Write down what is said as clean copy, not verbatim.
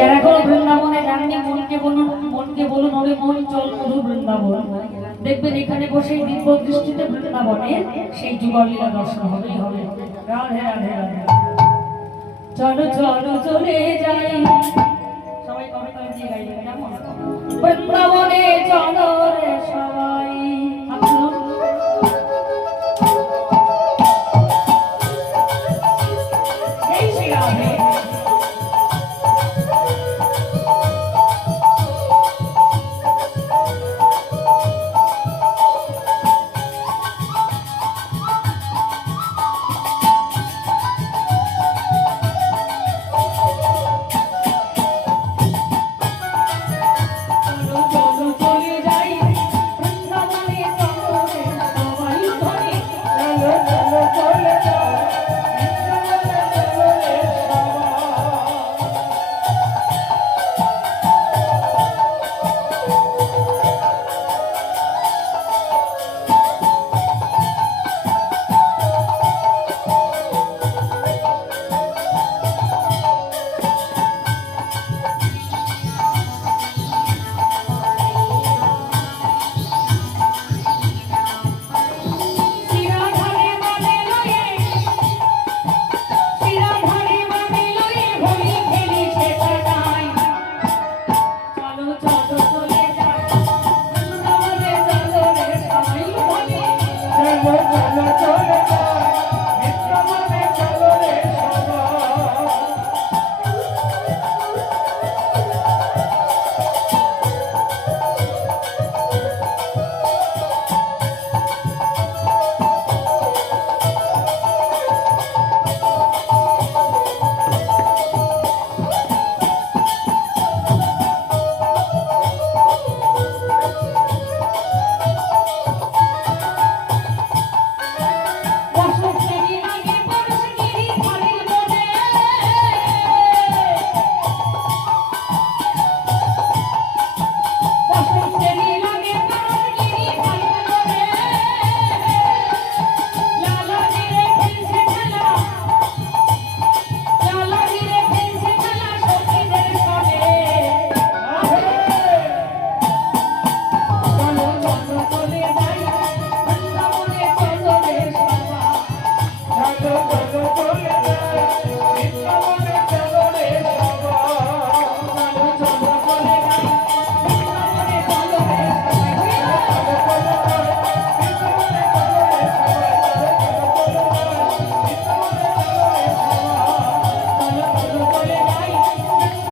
যারা কোনো বৃন্দাবনে যাননি মনকে বলুন ওরে মন চল মধু বৃন্দাবন। দেখবেন এখানে বসে দিব্য দৃষ্টিতে বৃন্দাবনে সেই যুগল লীলা দর্শন হবেই হবে। রাধে রাধে রাধে। চলো চলো চলে যাই, সবাই কবে কবে দিয়ে গাইবেন কেমন? বৃন্দাবনে চলো রে সবাই। এই শ্রী রাধে।